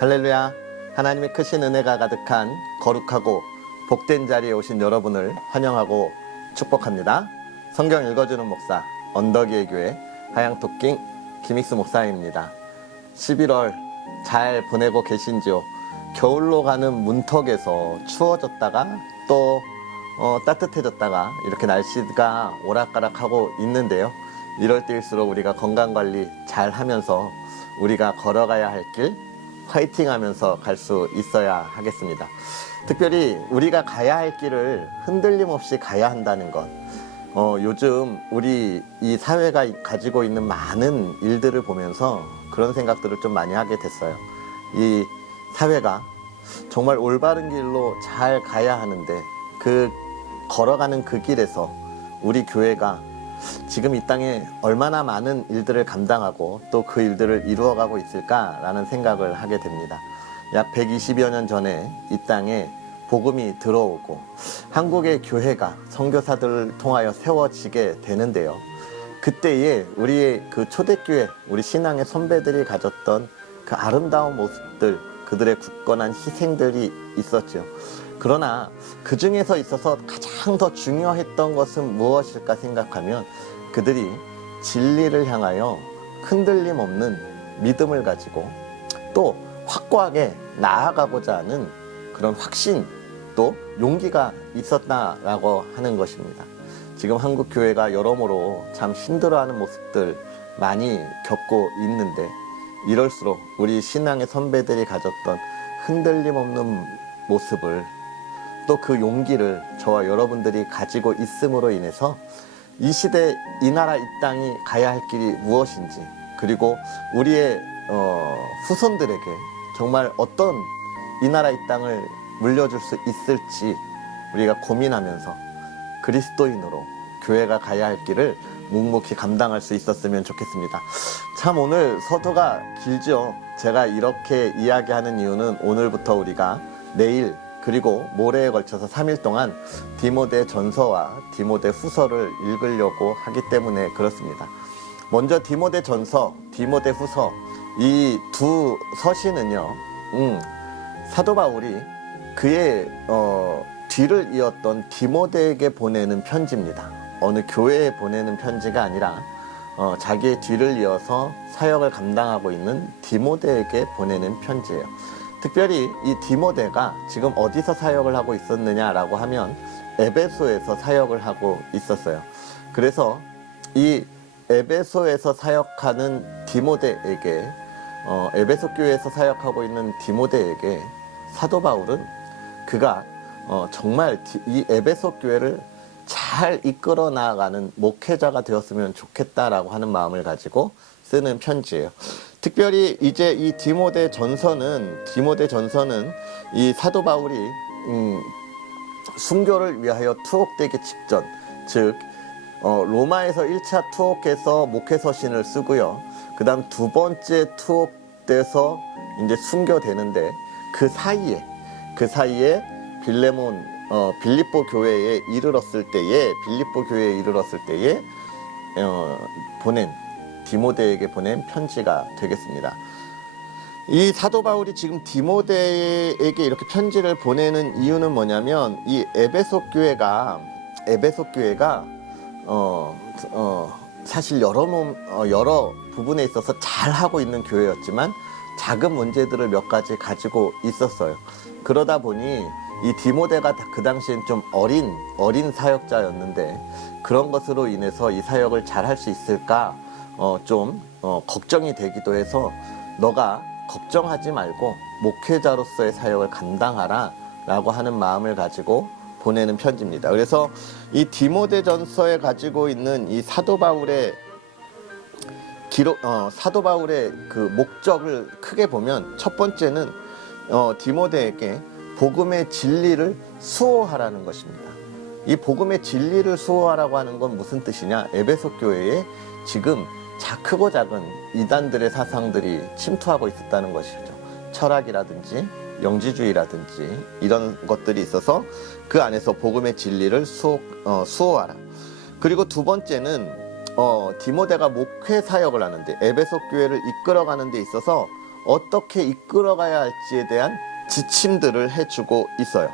할렐루야. 하나님의 크신 은혜가 가득한 거룩하고 복된 자리에 오신 여러분을 환영하고 축복합니다. 성경 읽어주는 목사 언덕이의 교회 하양토킹 김익수 목사입니다. 11월 잘 보내고 계신지요? 겨울로 가는 문턱에서 추워졌다가 또 따뜻해졌다가 이렇게 날씨가 오락가락하고 있는데요. 이럴 때일수록 우리가 건강관리 잘 하면서 우리가 걸어가야 할 길 화이팅 하면서 갈 수 있어야 하겠습니다. 특별히 우리가 가야 할 길을 흔들림 없이 가야 한다는 것. 요즘 우리 이 사회가 가지고 있는 많은 일들을 보면서 그런 생각들을 좀 많이 하게 됐어요. 이 사회가 정말 올바른 길로 잘 가야 하는데 걸어가는 그 길에서 우리 교회가 지금 이 땅에 얼마나 많은 일들을 감당하고 또 그 일들을 이루어가고 있을까라는 생각을 하게 됩니다. 약 120여 년 전에 이 땅에 복음이 들어오고 한국의 교회가 선교사들을 통하여 세워지게 되는데요. 그때에 우리의 그 초대교회, 우리 신앙의 선배들이 가졌던 그 아름다운 모습들, 그들의 굳건한 희생들이 있었죠. 그러나 그 중에서 있어서 가장 더 중요했던 것은 무엇일까 생각하면 그들이 진리를 향하여 흔들림 없는 믿음을 가지고 또 확고하게 나아가고자 하는 그런 확신 또 용기가 있었다라고 하는 것입니다. 지금 한국 교회가 여러모로 참 힘들어하는 모습들 많이 겪고 있는데 이럴수록 우리 신앙의 선배들이 가졌던 흔들림 없는 모습을 또 그 용기를 저와 여러분들이 가지고 있음으로 인해서 이 시대, 이 나라, 이 땅이 가야 할 길이 무엇인지 그리고 우리의 후손들에게 정말 어떤 이 나라, 이 땅을 물려줄 수 있을지 우리가 고민하면서 그리스도인으로 교회가 가야 할 길을 묵묵히 감당할 수 있었으면 좋겠습니다. 참 오늘 서두가 길죠. 제가 이렇게 이야기하는 이유는 오늘부터 우리가 내일 그리고 모레에 걸쳐서 3일 동안 디모데 전서와 디모데 후서를 읽으려고 하기 때문에 그렇습니다. 먼저 디모데 전서, 디모데 후서 이 두 서신은요. 사도 바울이 그의 뒤를 이었던 디모데에게 보내는 편지입니다. 어느 교회에 보내는 편지가 아니라 자기의 뒤를 이어서 사역을 감당하고 있는 디모데에게 보내는 편지예요. 특별히 이 디모데가 지금 어디서 사역을 하고 있었느냐라고 하면 에베소에서 사역을 하고 있었어요. 그래서 이 에베소에서 사역하는 디모데에게 에베소 교회에서 사역하고 있는 디모데에게 사도 바울은 그가 정말 이 에베소 교회를 잘 이끌어 나가는 목회자가 되었으면 좋겠다라고 하는 마음을 가지고 쓰는 편지예요. 특별히 이제 이 디모데 전서는 이 사도 바울이 순교를 위하여 투옥되기 직전, 즉 로마에서 1차 투옥해서 목회서신을 쓰고요. 그 다음 두 번째 투옥돼서 이제 순교되는데 그 사이에 빌립보 교회에 이르렀을 때에 디모데에게 보낸 편지가 되겠습니다. 이 사도 바울이 지금 디모데에게 이렇게 편지를 보내는 이유는 뭐냐면 이 에베소 교회가 사실 여러 부분에 있어서 잘 하고 있는 교회였지만 작은 문제들을 몇 가지 가지고 있었어요. 그러다 보니 이 디모데가 그 당시엔 좀 어린 사역자였는데 그런 것으로 인해서 이 사역을 잘 할 수 있을까 걱정이 되기도 해서 너가 걱정하지 말고 목회자로서의 사역을 감당하라 라고 하는 마음을 가지고 보내는 편지입니다. 그래서 이 디모데전서에 가지고 있는 이 사도 바울의 그 목적을 크게 보면 첫 번째는 디모데에게 복음의 진리를 수호하라는 것입니다. 이 복음의 진리를 수호하라고 하는 건 무슨 뜻이냐? 에베소 교회에 지금 크고 작은 이단들의 사상들이 침투하고 있었다는 것이죠. 철학이라든지 영지주의라든지 이런 것들이 있어서 그 안에서 복음의 진리를 수호하라. 그리고 두 번째는 디모데가 목회 사역을 하는데 에베소 교회를 이끌어가는 데 있어서 어떻게 이끌어가야 할지에 대한 지침들을 해주고 있어요.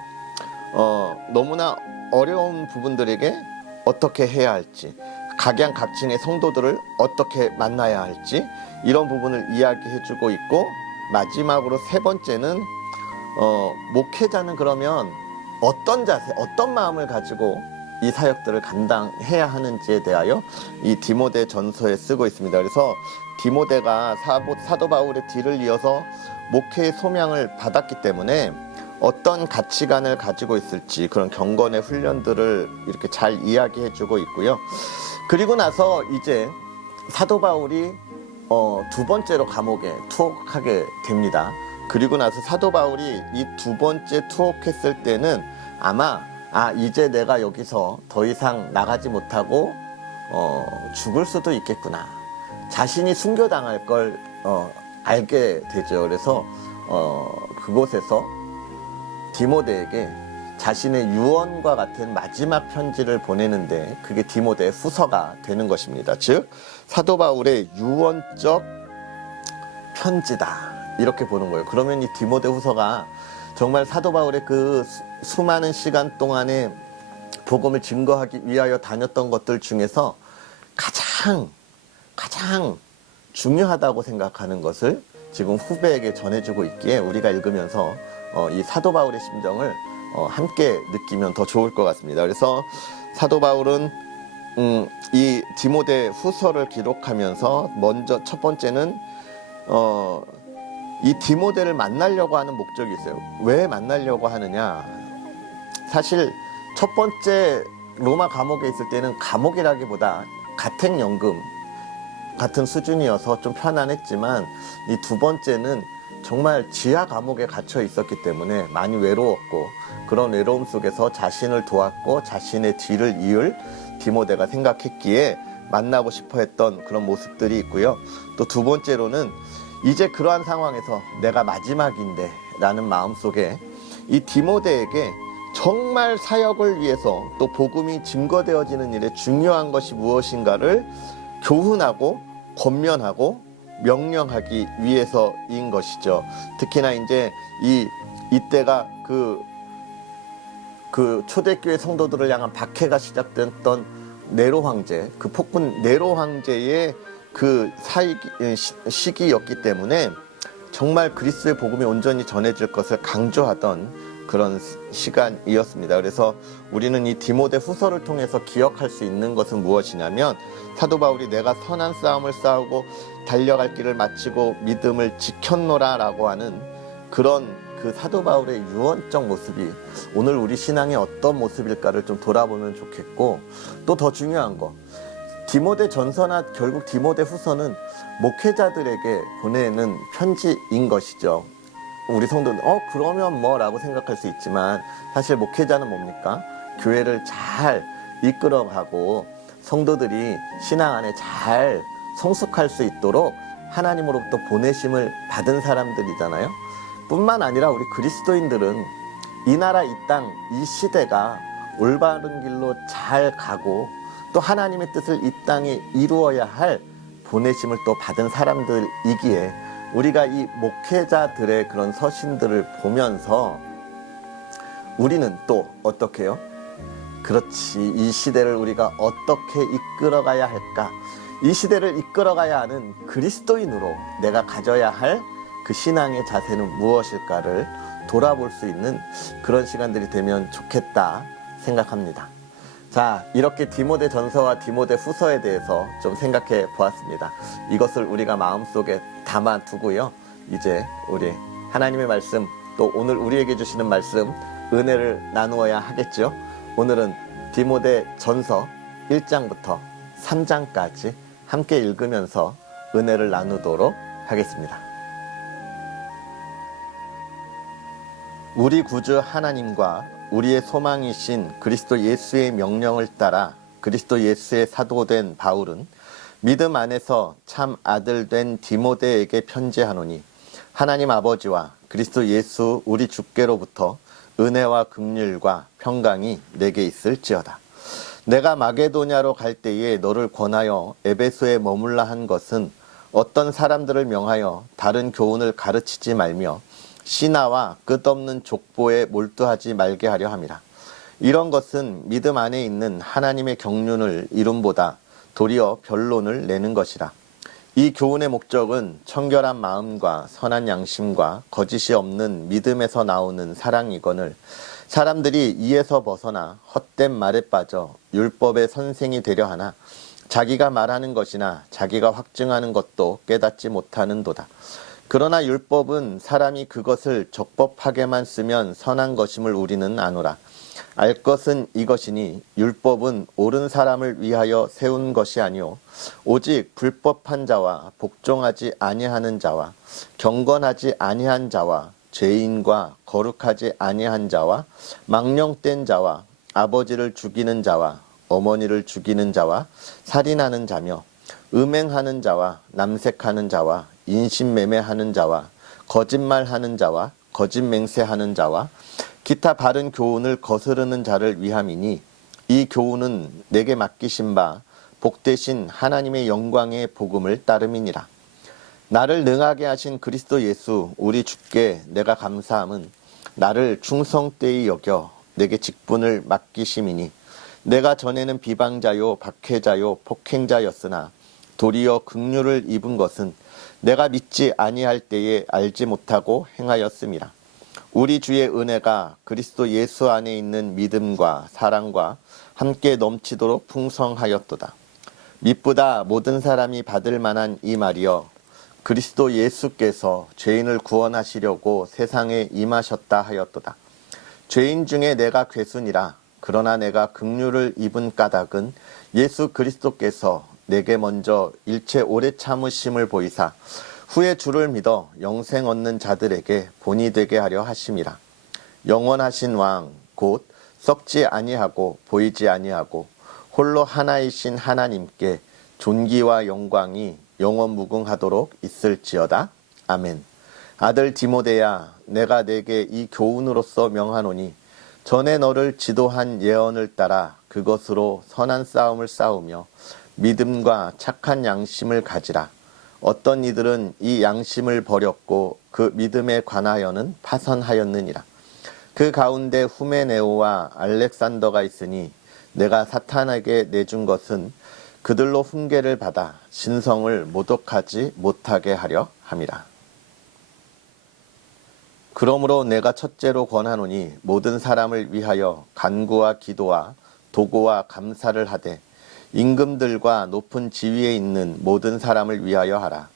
너무나 어려운 부분들에게 어떻게 해야 할지, 각양각층의 성도들을 어떻게 만나야 할지 이런 부분을 이야기해주고 있고, 마지막으로 세 번째는 목회자는 그러면 어떤 자세, 어떤 마음을 가지고 이 사역들을 감당해야 하는지에 대하여 이 디모데 전서에 쓰고 있습니다. 그래서 디모데가 사도 바울의 뒤를 이어서 목회의 소명을 받았기 때문에 어떤 가치관을 가지고 있을지 그런 경건의 훈련들을 이렇게 잘 이야기해주고 있고요. 그리고 나서 이제 사도 바울이 두 번째로 감옥에 투옥하게 됩니다. 그리고 나서 사도 바울이 이 두 번째 투옥했을 때는 아마 이제 내가 여기서 더 이상 나가지 못하고 죽을 수도 있겠구나, 자신이 순교당할 걸 알게 되죠. 그래서 그곳에서 디모데에게 자신의 유언과 같은 마지막 편지를 보내는데 그게 디모데 후서가 되는 것입니다. 즉 사도 바울의 유언적 편지다, 이렇게 보는 거예요. 그러면 이 디모데 후서가 정말 사도 바울의 그 수많은 시간 동안에 복음을 증거하기 위하여 다녔던 것들 중에서 가장 중요하다고 생각하는 것을 지금 후배에게 전해주고 있기에 우리가 읽으면서 이 사도 바울의 심정을 함께 느끼면 더 좋을 것 같습니다. 그래서 사도 바울은 이 디모데 후서를 기록하면서 먼저 첫 번째는 이 디모데를 만나려고 하는 목적이 있어요. 왜 만나려고 하느냐? 사실 첫 번째 로마 감옥에 있을 때는 감옥이라기보다 가택연금 같은 수준이어서 좀 편안했지만, 이 두 번째는 정말 지하 감옥에 갇혀 있었기 때문에 많이 외로웠고, 그런 외로움 속에서 자신을 도왔고 자신의 뒤를 이을 디모데가 생각했기에 만나고 싶어 했던 그런 모습들이 있고요. 또 두 번째로는 이제 그러한 상황에서 내가 마지막인데 라는 마음속에 이 디모데에게 정말 사역을 위해서 또 복음이 증거되어지는 일에 중요한 것이 무엇인가를 교훈하고 권면하고 명령하기 위해서인 것이죠. 특히나 이제 이때가 그 초대교회 성도들을 향한 박해가 시작됐던 네로 황제, 그 폭군 네로 황제의 그 시기였기 때문에 정말 그리스도의 복음이 온전히 전해질 것을 강조하던 그런 시간이었습니다. 그래서 우리는 이 디모데 후서를 통해서 기억할 수 있는 것은 무엇이냐면, 사도 바울이 내가 선한 싸움을 싸우고 달려갈 길을 마치고 믿음을 지켰노라 라고 하는 그런 그 사도 바울의 유언적 모습이 오늘 우리 신앙의 어떤 모습일까를 좀 돌아보면 좋겠고, 또 더 중요한 거, 디모데 전서나 결국 디모데 후서는 목회자들에게 보내는 편지인 것이죠. 우리 성도는 그러면 뭐라고 생각할 수 있지만, 사실 목회자는 뭡니까? 교회를 잘 이끌어가고 성도들이 신앙 안에 잘 성숙할 수 있도록 하나님으로부터 보내심을 받은 사람들이잖아요. 뿐만 아니라 우리 그리스도인들은 이 나라, 이 땅, 이 시대가 올바른 길로 잘 가고 또 하나님의 뜻을 이 땅에 이루어야 할 보내심을 또 받은 사람들이기에, 우리가 이 목회자들의 그런 서신들을 보면서 우리는 또 어떻게 해요? 그렇지, 이 시대를 우리가 어떻게 이끌어가야 할까? 이 시대를 이끌어가야 하는 그리스도인으로 내가 가져야 할 그 신앙의 자세는 무엇일까를 돌아볼 수 있는 그런 시간들이 되면 좋겠다 생각합니다. 자, 이렇게 디모데 전서와 디모데 후서에 대해서 좀 생각해 보았습니다. 이것을 우리가 마음속에 담아두고요, 이제 우리 하나님의 말씀, 또 오늘 우리에게 주시는 말씀, 은혜를 나누어야 하겠죠. 오늘은 디모데 전서 1장부터 3장까지 함께 읽으면서 은혜를 나누도록 하겠습니다. 우리 구주 하나님과 우리의 소망이신 그리스도 예수의 명령을 따라 그리스도 예수의 사도된 바울은 믿음 안에서 참 아들 된 디모데에게 편지하노니, 하나님 아버지와 그리스도 예수 우리 주께로부터 은혜와 긍휼과 평강이 내게 있을지어다. 내가 마게도냐로 갈 때에 너를 권하여 에베소에 머물라 한 것은 어떤 사람들을 명하여 다른 교훈을 가르치지 말며 신하와 끝없는 족보에 몰두하지 말게 하려 함이라. 이런 것은 믿음 안에 있는 하나님의 경륜을 이룸보다 도리어 변론을 내는 것이라. 이 교훈의 목적은 청결한 마음과 선한 양심과 거짓이 없는 믿음에서 나오는 사랑이거늘 사람들이 이에서 벗어나 헛된 말에 빠져 율법의 선생이 되려 하나 자기가 말하는 것이나 자기가 확증하는 것도 깨닫지 못하는도다. 그러나 율법은 사람이 그것을 적법하게만 쓰면 선한 것임을 우리는 아노라. 알 것은 이것이니 율법은 옳은 사람을 위하여 세운 것이 아니오 오직 불법한 자와 복종하지 아니하는 자와 경건하지 아니한 자와 죄인과 거룩하지 아니한 자와 망령된 자와 아버지를 죽이는 자와 어머니를 죽이는 자와 살인하는 자며 음행하는 자와 남색하는 자와 인신매매하는 자와 거짓말하는 자와 거짓맹세하는 자와 기타 바른 교훈을 거스르는 자를 위함이니 이 교훈은 내게 맡기신 바 복되신 하나님의 영광의 복음을 따름이니라. 나를 능하게 하신 그리스도 예수 우리 주께 내가 감사함은 나를 충성되이 여겨 내게 직분을 맡기심이니 내가 전에는 비방자요 박해자요 폭행자였으나 도리어 긍휼을 입은 것은 내가 믿지 아니할 때에 알지 못하고 행하였음이라. 우리 주의 은혜가 그리스도 예수 안에 있는 믿음과 사랑과 함께 넘치도록 풍성하였도다. mit보다 모든 사람이 받을 만한 이 말이여 그리스도 예수께서 죄인을 구원하시려고 세상에 임하셨다 하였도다. 죄인 중에 내가 괴순이라. 그러나 내가 긍휼을 입은 까닭은 예수 그리스도께서 내게 먼저 일체 오래 참으심을 보이사 후에 주를 믿어 영생 얻는 자들에게 본이 되게 하려 하심이라. 영원하신 왕 곧 썩지 아니하고 보이지 아니하고 홀로 하나이신 하나님께 존귀와 영광이 영원 무궁하도록 있을지어다. 아멘. 아들 디모데야 내가 내게 이 교훈으로서 명하노니 전에 너를 지도한 예언을 따라 그것으로 선한 싸움을 싸우며 믿음과 착한 양심을 가지라. 어떤 이들은 이 양심을 버렸고 그 믿음에 관하여는 파선하였느니라. 그 가운데 후메네오와 알렉산더가 있으니 내가 사탄에게 내준 것은 그들로 훈계를 받아 신성을 모독하지 못하게 하려 함이라. 그러므로 내가 첫째로 권하노니 모든 사람을 위하여 간구와 기도와 도고와 감사를 하되 임금들과 높은 지위에 있는 모든 사람을 위하여 하라.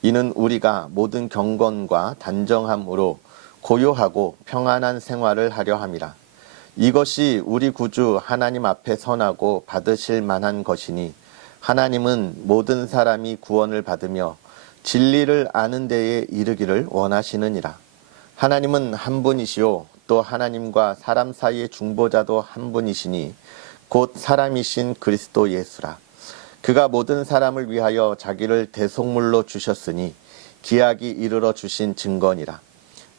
이는 우리가 모든 경건과 단정함으로 고요하고 평안한 생활을 하려 함이라. 이것이 우리 구주 하나님 앞에 선하고 받으실 만한 것이니 하나님은 모든 사람이 구원을 받으며 진리를 아는 데에 이르기를 원하시느니라. 하나님은 한 분이시요 또 하나님과 사람 사이의 중보자도 한 분이시니 곧 사람이신 그리스도 예수라. 그가 모든 사람을 위하여 자기를 대속물로 주셨으니 기약이 이르러 주신 증거니라.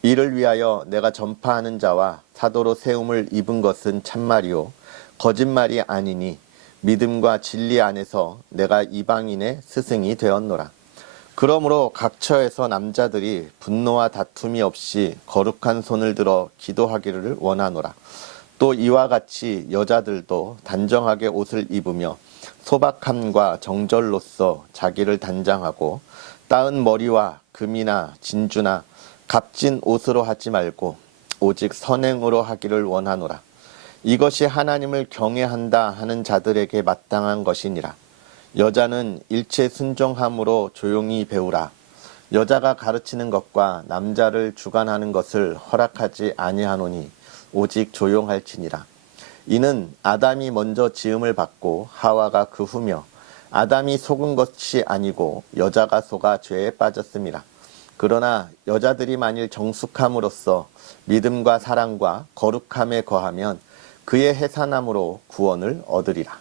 이를 위하여 내가 전파하는 자와 사도로 세움을 입은 것은 참말이요 거짓말이 아니니 믿음과 진리 안에서 내가 이방인의 스승이 되었노라. 그러므로 각 처에서 남자들이 분노와 다툼이 없이 거룩한 손을 들어 기도하기를 원하노라. 또 이와 같이 여자들도 단정하게 옷을 입으며 소박함과 정절로서 자기를 단장하고 따은 머리와 금이나 진주나 값진 옷으로 하지 말고 오직 선행으로 하기를 원하노라. 이것이 하나님을 경외한다 하는 자들에게 마땅한 것이니라. 여자는 일체 순종함으로 조용히 배우라. 여자가 가르치는 것과 남자를 주관하는 것을 허락하지 아니하노니 오직 조용할지니라. 이는 아담이 먼저 지음을 받고 하와가 그 후며 아담이 속은 것이 아니고 여자가 속아 죄에 빠졌음이라. 그러나 여자들이 만일 정숙함으로써 믿음과 사랑과 거룩함에 거하면 그의 해산함으로 구원을 얻으리라.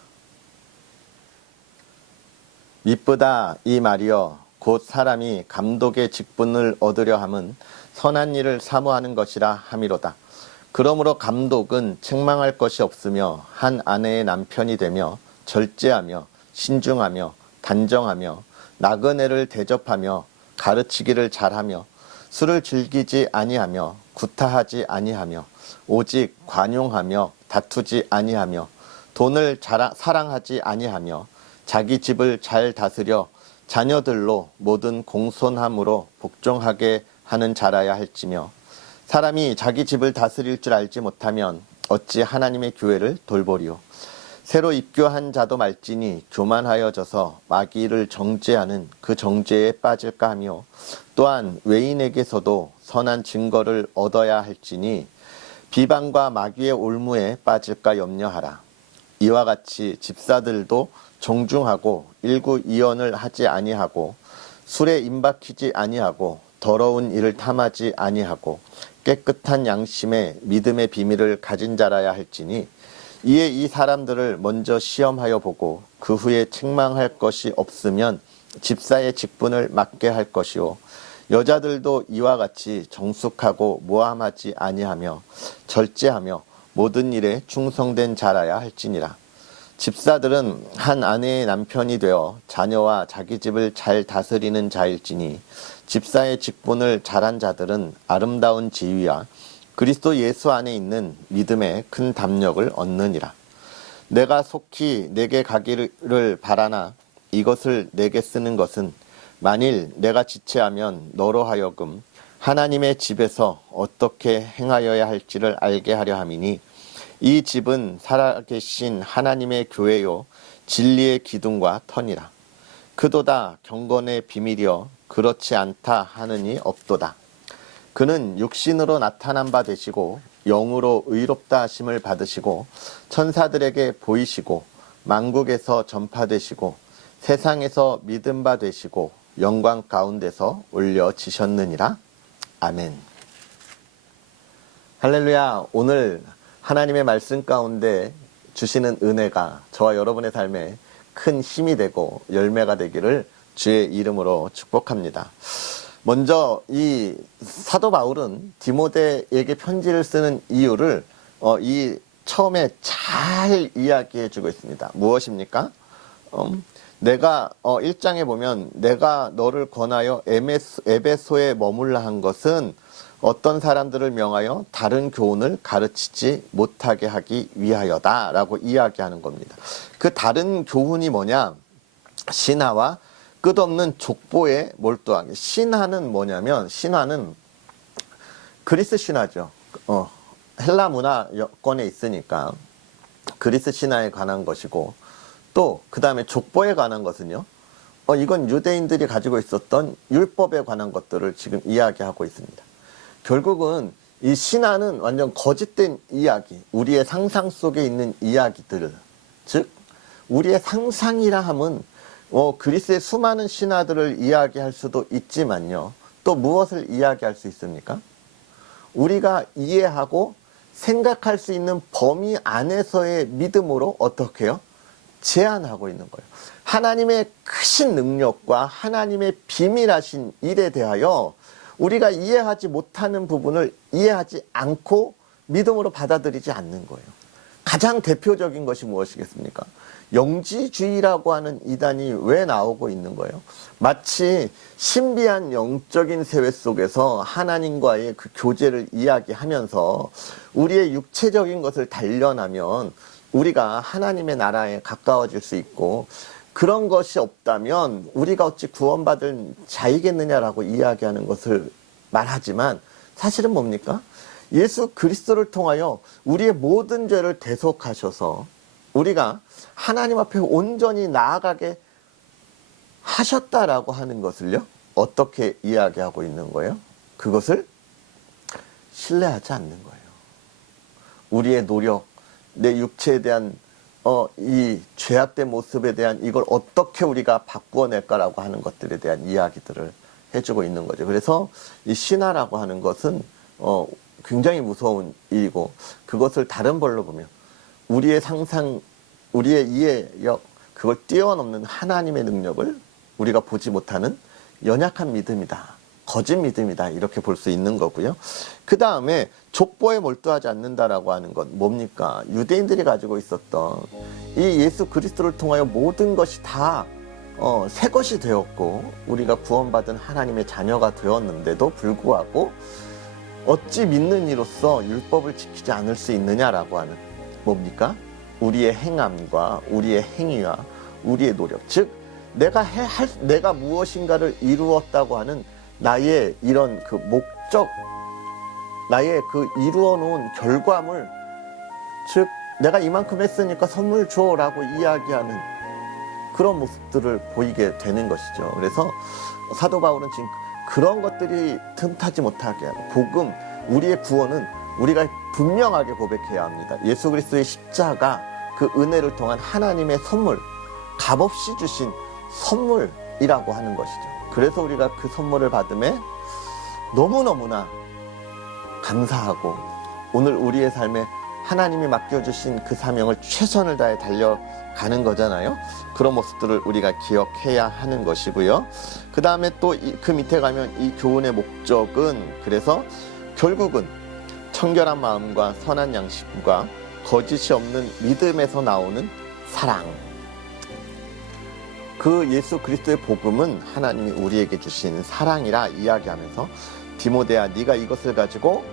mit보다 이 말이여 곧 사람이 감독의 직분을 얻으려 함은 선한 일을 사모하는 것이라 함이로다. 그러므로 감독은 책망할 것이 없으며 한 아내의 남편이 되며 절제하며 신중하며 단정하며 나그네를 대접하며 가르치기를 잘하며 술을 즐기지 아니하며 구타하지 아니하며 오직 관용하며 다투지 아니하며 돈을 사랑하지 아니하며 자기 집을 잘 다스려 자녀들로 모든 공손함으로 복종하게 하는 자라야 할지며 사람이 자기 집을 다스릴 줄 알지 못하면 어찌 하나님의 교회를 돌보리요. 새로 입교한 자도 말지니 교만하여져서 마귀를 정죄하는 그 정죄에 빠질까 하며 또한 외인에게서도 선한 증거를 얻어야 할지니 비방과 마귀의 올무에 빠질까 염려하라. 이와 같이 집사들도 정중하고 일구이연을 하지 아니하고 술에 임박히지 아니하고 더러운 일을 탐하지 아니하고 깨끗한 양심에 믿음의 비밀을 가진 자라야 할지니 이에 이 사람들을 먼저 시험하여 보고 그 후에 책망할 것이 없으면 집사의 직분을 맡게 할 것이요 여자들도 이와 같이 정숙하고 모함하지 아니하며 절제하며 모든 일에 충성된 자라야 할지니라. 집사들은 한 아내의 남편이 되어 자녀와 자기 집을 잘 다스리는 자일지니 집사의 직분을 잘한 자들은 아름다운 지위와 그리스도 예수 안에 있는 믿음의 큰 담력을 얻느니라. 내가 속히 내게 가기를 바라나 이것을 내게 쓰는 것은 만일 내가 지체하면 너로 하여금 하나님의 집에서 어떻게 행하여야 할지를 알게 하려 함이니 이 집은 살아계신 하나님의 교회요 진리의 기둥과 터니라. 그도다 경건의 비밀이여 그렇지 않다 하느니 없도다. 그는 육신으로 나타난 바 되시고 영으로 의롭다 하심을 받으시고 천사들에게 보이시고 만국에서 전파되시고 세상에서 믿음 바 되시고 영광 가운데서 올려지셨느니라. 아멘. 할렐루야. 오늘 하나님의 말씀 가운데 주시는 은혜가 저와 여러분의 삶에 큰 힘이 되고 열매가 되기를 주의 이름으로 축복합니다. 먼저 이 사도 바울은 디모데에게 편지를 쓰는 이유를 이 처음에 잘 이야기해 주고 있습니다. 무엇입니까? 내가 1장에 보면 내가 너를 권하여 에베소에 머물라 한 것은 어떤 사람들을 명하여 다른 교훈을 가르치지 못하게 하기 위하여다 라고 이야기하는 겁니다. 그 다른 교훈이 뭐냐? 신화와 끝없는 족보에 몰두하기. 신화는 뭐냐면 신화는 그리스 신화죠. 헬라 문화권에 있으니까 그리스 신화에 관한 것이고 또 그 다음에 족보에 관한 것은요. 이건 유대인들이 가지고 있었던 율법에 관한 것들을 지금 이야기하고 있습니다. 결국은 이 신화는 완전 거짓된 이야기, 우리의 상상 속에 있는 이야기들, 즉 우리의 상상이라 함은 그리스의 수많은 신화들을 이야기할 수도 있지만요. 또 무엇을 이야기할 수 있습니까? 우리가 이해하고 생각할 수 있는 범위 안에서의 믿음으로 어떻게 해요? 제한하고 있는 거예요. 하나님의 크신 능력과 하나님의 비밀하신 일에 대하여 우리가 이해하지 못하는 부분을 이해하지 않고 믿음으로 받아들이지 않는 거예요. 가장 대표적인 것이 무엇이겠습니까? 영지주의라고 하는 이단이 왜 나오고 있는 거예요? 마치 신비한 영적인 세계 속에서 하나님과의 그 교제를 이야기하면서 우리의 육체적인 것을 단련하면 우리가 하나님의 나라에 가까워질 수 있고 그런 것이 없다면 우리가 어찌 구원받을 자이겠느냐라고 이야기하는 것을 말하지만 사실은 뭡니까? 예수 그리스도를 통하여 우리의 모든 죄를 대속하셔서 우리가 하나님 앞에 온전히 나아가게 하셨다라고 하는 것을요. 어떻게 이야기하고 있는 거예요? 그것을 신뢰하지 않는 거예요. 우리의 노력, 내 육체에 대한 이 죄악된 모습에 대한 이걸 어떻게 우리가 바꾸어낼까라고 하는 것들에 대한 이야기들을 해주고 있는 거죠. 그래서 이 신화라고 하는 것은 굉장히 무서운 일이고 그것을 다른 벌로 보면 우리의 상상, 우리의 이해력, 그걸 뛰어넘는 하나님의 능력을 우리가 보지 못하는 연약한 믿음이다. 거짓 믿음이다. 이렇게 볼 수 있는 거고요. 그 다음에 족보에 몰두하지 않는다라고 하는 건 뭡니까? 유대인들이 가지고 있었던 이 예수 그리스도를 통하여 모든 것이 다 새 것이 되었고 우리가 구원받은 하나님의 자녀가 되었는데도 불구하고 어찌 믿는 이로써 율법을 지키지 않을 수 있느냐라고 하는 뭡니까? 우리의 행함과 우리의 행위와 우리의 노력, 즉 내가 무엇인가를 이루었다고 하는 나의 이런 그 목적, 나의 그 이루어 놓은 결과물, 즉 내가 이만큼 했으니까 선물 줘라고 이야기하는 그런 모습들을 보이게 되는 것이죠. 그래서 사도 바울은 지금 그런 것들이 틈타지 못하게 하고, 복음, 우리의 구원은 우리가 분명하게 고백해야 합니다. 예수 그리스도의 십자가, 그 은혜를 통한 하나님의 선물, 값없이 주신 선물이라고 하는 것이죠. 그래서 우리가 그 선물을 받음에 너무너무나 감사하고 오늘 우리의 삶에 하나님이 맡겨주신 그 사명을 최선을 다해 달려가는 거잖아요. 그런 모습들을 우리가 기억해야 하는 것이고요. 그 다음에 또 그 밑에 가면 이 교훈의 목적은, 그래서 결국은 청결한 마음과 선한 양심과 거짓이 없는 믿음에서 나오는 사랑. 그 예수 그리스도의 복음은 하나님이 우리에게 주신 사랑이라 이야기하면서, 디모데야 네가 이것을 가지고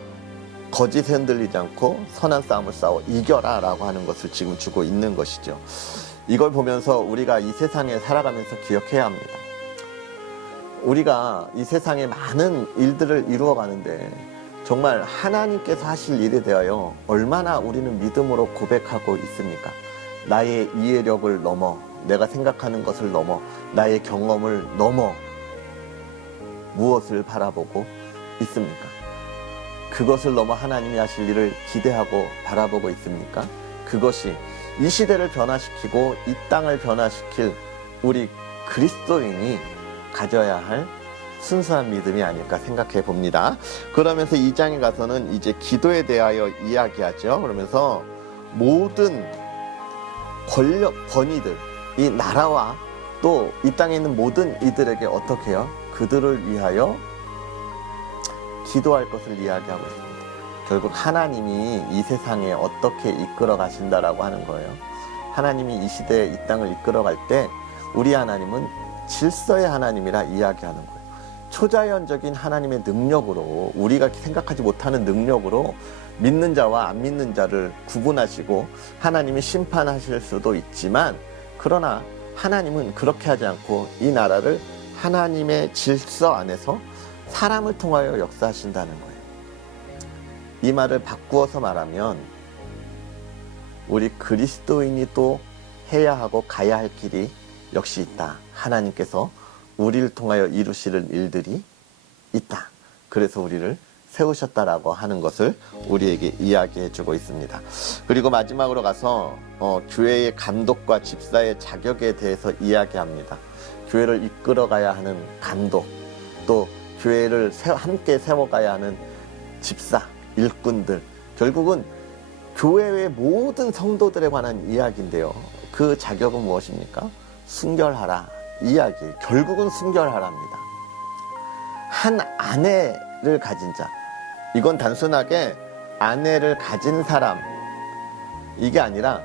거짓에 흔들리지 않고 선한 싸움을 싸워 이겨라 라고 하는 것을 지금 주고 있는 것이죠. 이걸 보면서 우리가 이 세상에 살아가면서 기억해야 합니다. 우리가 이 세상에 많은 일들을 이루어가는데 정말 하나님께서 하실 일에 대하여 얼마나 우리는 믿음으로 고백하고 있습니까? 나의 이해력을 넘어, 내가 생각하는 것을 넘어, 나의 경험을 넘어 무엇을 바라보고 있습니까? 그것을 넘어 하나님이 하실 일을 기대하고 바라보고 있습니까? 그것이 이 시대를 변화시키고 이 땅을 변화시킬 우리 그리스도인이 가져야 할 순수한 믿음이 아닐까 생각해 봅니다. 그러면서 2장에 가서는 이제 기도에 대하여 이야기하죠. 그러면서 모든 권력, 권위들, 이 나라와 또 이 땅에 있는 모든 이들에게 어떻게 해요? 그들을 위하여 기도할 것을 이야기하고 있습니다. 결국 하나님이 이 세상에 어떻게 이끌어 가신다라고 하는 거예요. 하나님이 이 시대에 이 땅을 이끌어 갈 때 우리 하나님은 질서의 하나님이라 이야기하는 거예요. 초자연적인 하나님의 능력으로, 우리가 생각하지 못하는 능력으로 믿는 자와 안 믿는 자를 구분하시고 하나님이 심판하실 수도 있지만, 그러나 하나님은 그렇게 하지 않고 이 나라를 하나님의 질서 안에서 사람을 통하여 역사하신다는 거예요. 이 말을 바꾸어서 말하면 우리 그리스도인이 또 해야 하고 가야 할 길이 역시 있다. 하나님께서 우리를 통하여 이루실 일들이 있다. 그래서 우리를 세우셨다라고 하는 것을 우리에게 이야기해 주고 있습니다. 그리고 마지막으로 가서 교회의 감독과 집사의 자격에 대해서 이야기합니다. 교회를 이끌어가야 하는 감독, 또 교회를 함께 세워가야 하는 집사, 일꾼들, 결국은 교회의 모든 성도들에 관한 이야기인데요. 그 자격은 무엇입니까? 순결하라 이야기. 결국은 순결하랍니다. 한 아내를 가진 자, 이건 단순하게 아내를 가진 사람, 이게 아니라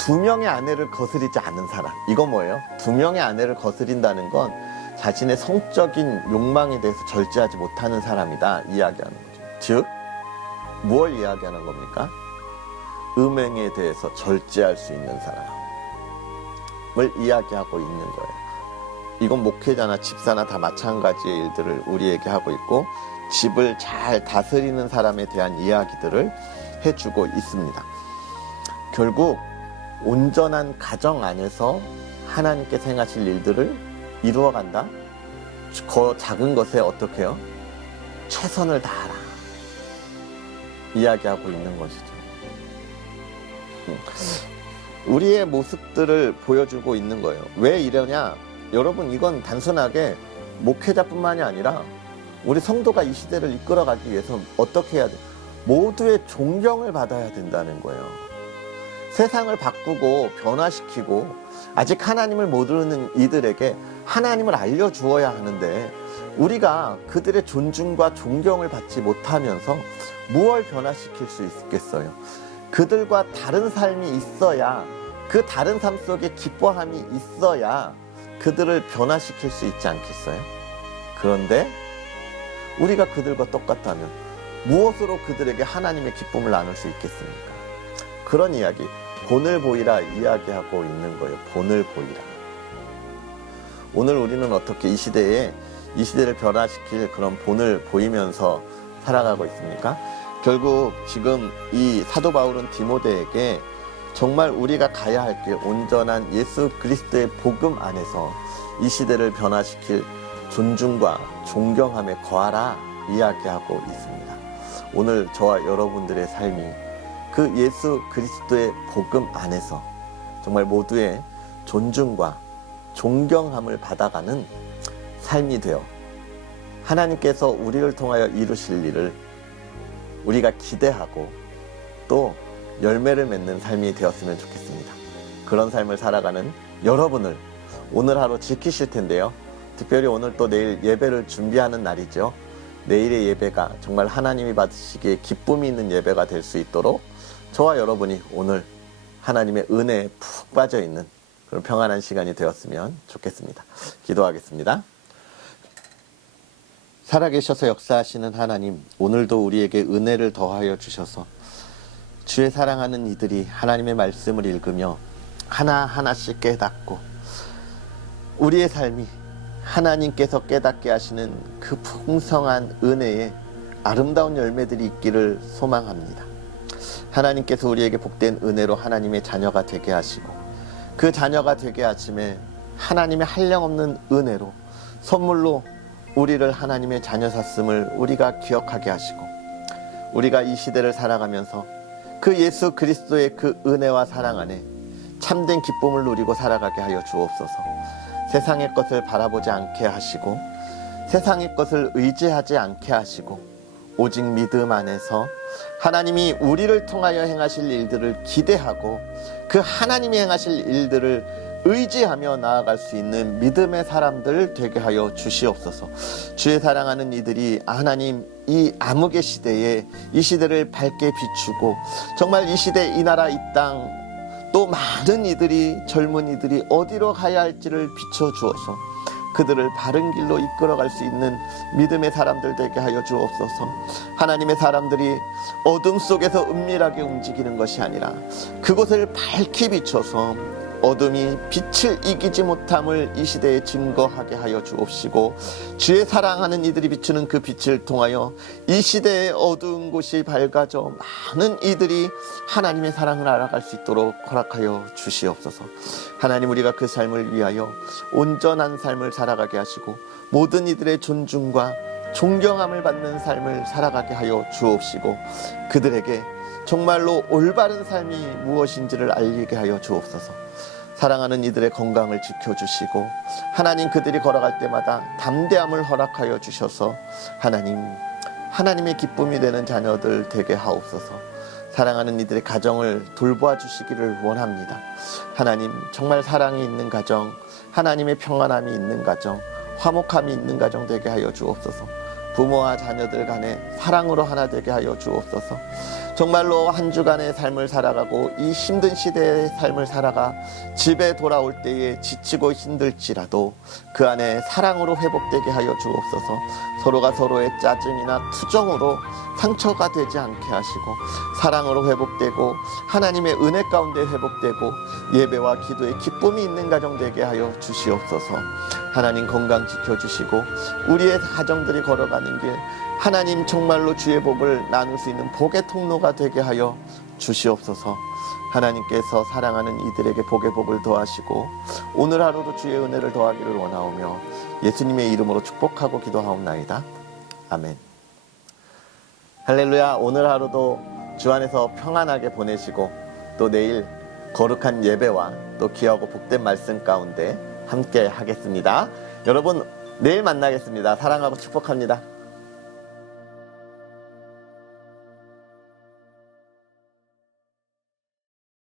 두 명의 아내를 거스리지 않는 사람. 이건 뭐예요? 두 명의 아내를 거스린다는 건 자신의 성적인 욕망에 대해서 절제하지 못하는 사람이다 이야기하는 거죠. 즉 무엇을 이야기하는 겁니까? 음행에 대해서 절제할 수 있는 사람을 이야기하고 있는 거예요. 이건 목회자나 집사나 다 마찬가지의 일들을 우리에게 하고 있고, 집을 잘 다스리는 사람에 대한 이야기들을 해주고 있습니다. 결국 온전한 가정 안에서 하나님께서 행하실 일들을 이루어간다. 그 작은 것에 어떻게 해요? 최선을 다하라 이야기하고 있는 것이죠. 우리의 모습들을 보여주고 있는 거예요. 왜 이러냐? 여러분, 이건 단순하게 목회자뿐만이 아니라 우리 성도가 이 시대를 이끌어가기 위해서 어떻게 해야 돼? 모두의 존경을 받아야 된다는 거예요. 세상을 바꾸고 변화시키고 아직 하나님을 모르는 이들에게 하나님을 알려주어야 하는데, 우리가 그들의 존중과 존경을 받지 못하면서 무엇을 변화시킬 수 있겠어요? 그들과 다른 삶이 있어야, 그 다른 삶 속에 기뻐함이 있어야 그들을 변화시킬 수 있지 않겠어요? 그런데 우리가 그들과 똑같다면 무엇으로 그들에게 하나님의 기쁨을 나눌 수 있겠습니까? 그런 이야기, 본을 보이라 이야기하고 있는 거예요. 본을 보이라. 오늘 우리는 어떻게 이 시대를 변화시킬 그런 본을 보이면서 살아가고 있습니까? 결국 지금 이 사도 바울은 디모데에게 정말 우리가 가야 할 길, 온전한 예수 그리스도의 복음 안에서 이 시대를 변화시킬 존중과 존경함에 거하라 이야기하고 있습니다. 오늘 저와 여러분들의 삶이 그 예수 그리스도의 복음 안에서 정말 모두의 존중과 존경함을 받아가는 삶이 되어 하나님께서 우리를 통하여 이루실 일을 우리가 기대하고 또 열매를 맺는 삶이 되었으면 좋겠습니다. 그런 삶을 살아가는 여러분을 오늘 하루 지키실 텐데요. 특별히 오늘 또 내일 예배를 준비하는 날이죠. 내일의 예배가 정말 하나님이 받으시기에 기쁨이 있는 예배가 될 수 있도록 저와 여러분이 오늘 하나님의 은혜에 푹 빠져 있는 그런 평안한 시간이 되었으면 좋겠습니다. 기도하겠습니다. 살아계셔서 역사하시는 하나님, 오늘도 우리에게 은혜를 더하여 주셔서 주의 사랑하는 이들이 하나님의 말씀을 읽으며 하나하나씩 깨닫고 우리의 삶이 하나님께서 깨닫게 하시는 그 풍성한 은혜의 아름다운 열매들이 있기를 소망합니다. 하나님께서 우리에게 복된 은혜로 하나님의 자녀가 되게 하시고 그 자녀가 되게 하심에 하나님의 한량없는 은혜로 선물로 우리를 하나님의 자녀 샀음을 우리가 기억하게 하시고 우리가 이 시대를 살아가면서 그 예수 그리스도의 그 은혜와 사랑 안에 참된 기쁨을 누리고 살아가게 하여 주옵소서. 세상의 것을 바라보지 않게 하시고 세상의 것을 의지하지 않게 하시고 오직 믿음 안에서 하나님이 우리를 통하여 행하실 일들을 기대하고 그 하나님이 행하실 일들을 의지하며 나아갈 수 있는 믿음의 사람들 되게 하여 주시옵소서. 주의 사랑하는 이들이 하나님 이 암흑의 시대에 이 시대를 밝게 비추고 정말 이 시대 이 나라 이 땅 또 많은 이들이 젊은 이들이 어디로 가야 할지를 비춰주어서 그들을 바른 길로 이끌어갈 수 있는 믿음의 사람들 되게 하여 주옵소서. 하나님의 사람들이 어둠 속에서 은밀하게 움직이는 것이 아니라 그곳을 밝히 비춰서 어둠이 빛을 이기지 못함을 이 시대에 증거하게 하여 주옵시고 주의 사랑하는 이들이 비추는 그 빛을 통하여 이 시대의 어두운 곳이 밝아져 많은 이들이 하나님의 사랑을 알아갈 수 있도록 허락하여 주시옵소서. 하나님, 우리가 그 삶을 위하여 온전한 삶을 살아가게 하시고 모든 이들의 존중과 존경함을 받는 삶을 살아가게 하여 주옵시고 그들에게 정말로 올바른 삶이 무엇인지를 알리게 하여 주옵소서. 사랑하는 이들의 건강을 지켜주시고 하나님, 그들이 걸어갈 때마다 담대함을 허락하여 주셔서 하나님의 기쁨이 되는 자녀들 되게 하옵소서. 사랑하는 이들의 가정을 돌보아 주시기를 원합니다. 하나님, 정말 사랑이 있는 가정, 하나님의 평안함이 있는 가정, 화목함이 있는 가정 되게 하여 주옵소서. 부모와 자녀들 간에 사랑으로 하나 되게 하여 주옵소서. 정말로 한 주간의 삶을 살아가고 이 힘든 시대의 삶을 살아가 집에 돌아올 때에 지치고 힘들지라도 그 안에 사랑으로 회복되게 하여 주옵소서. 서로가 서로의 짜증이나 투정으로 상처가 되지 않게 하시고 사랑으로 회복되고 하나님의 은혜 가운데 회복되고 예배와 기도에 기쁨이 있는 가정 되게 하여 주시옵소서. 하나님, 건강 지켜주시고 우리의 가정들이 걸어가는 길 하나님, 정말로 주의 복을 나눌 수 있는 복의 통로가 되게 하여 주시옵소서. 하나님께서 사랑하는 이들에게 복의 복을 더하시고 오늘 하루도 주의 은혜를 더하기를 원하오며 예수님의 이름으로 축복하고 기도하옵나이다. 아멘. 할렐루야. 오늘 하루도 주 안에서 평안하게 보내시고 또 내일 거룩한 예배와 또 귀하고 복된 말씀 가운데 함께 하겠습니다. 여러분, 내일 만나겠습니다. 사랑하고 축복합니다.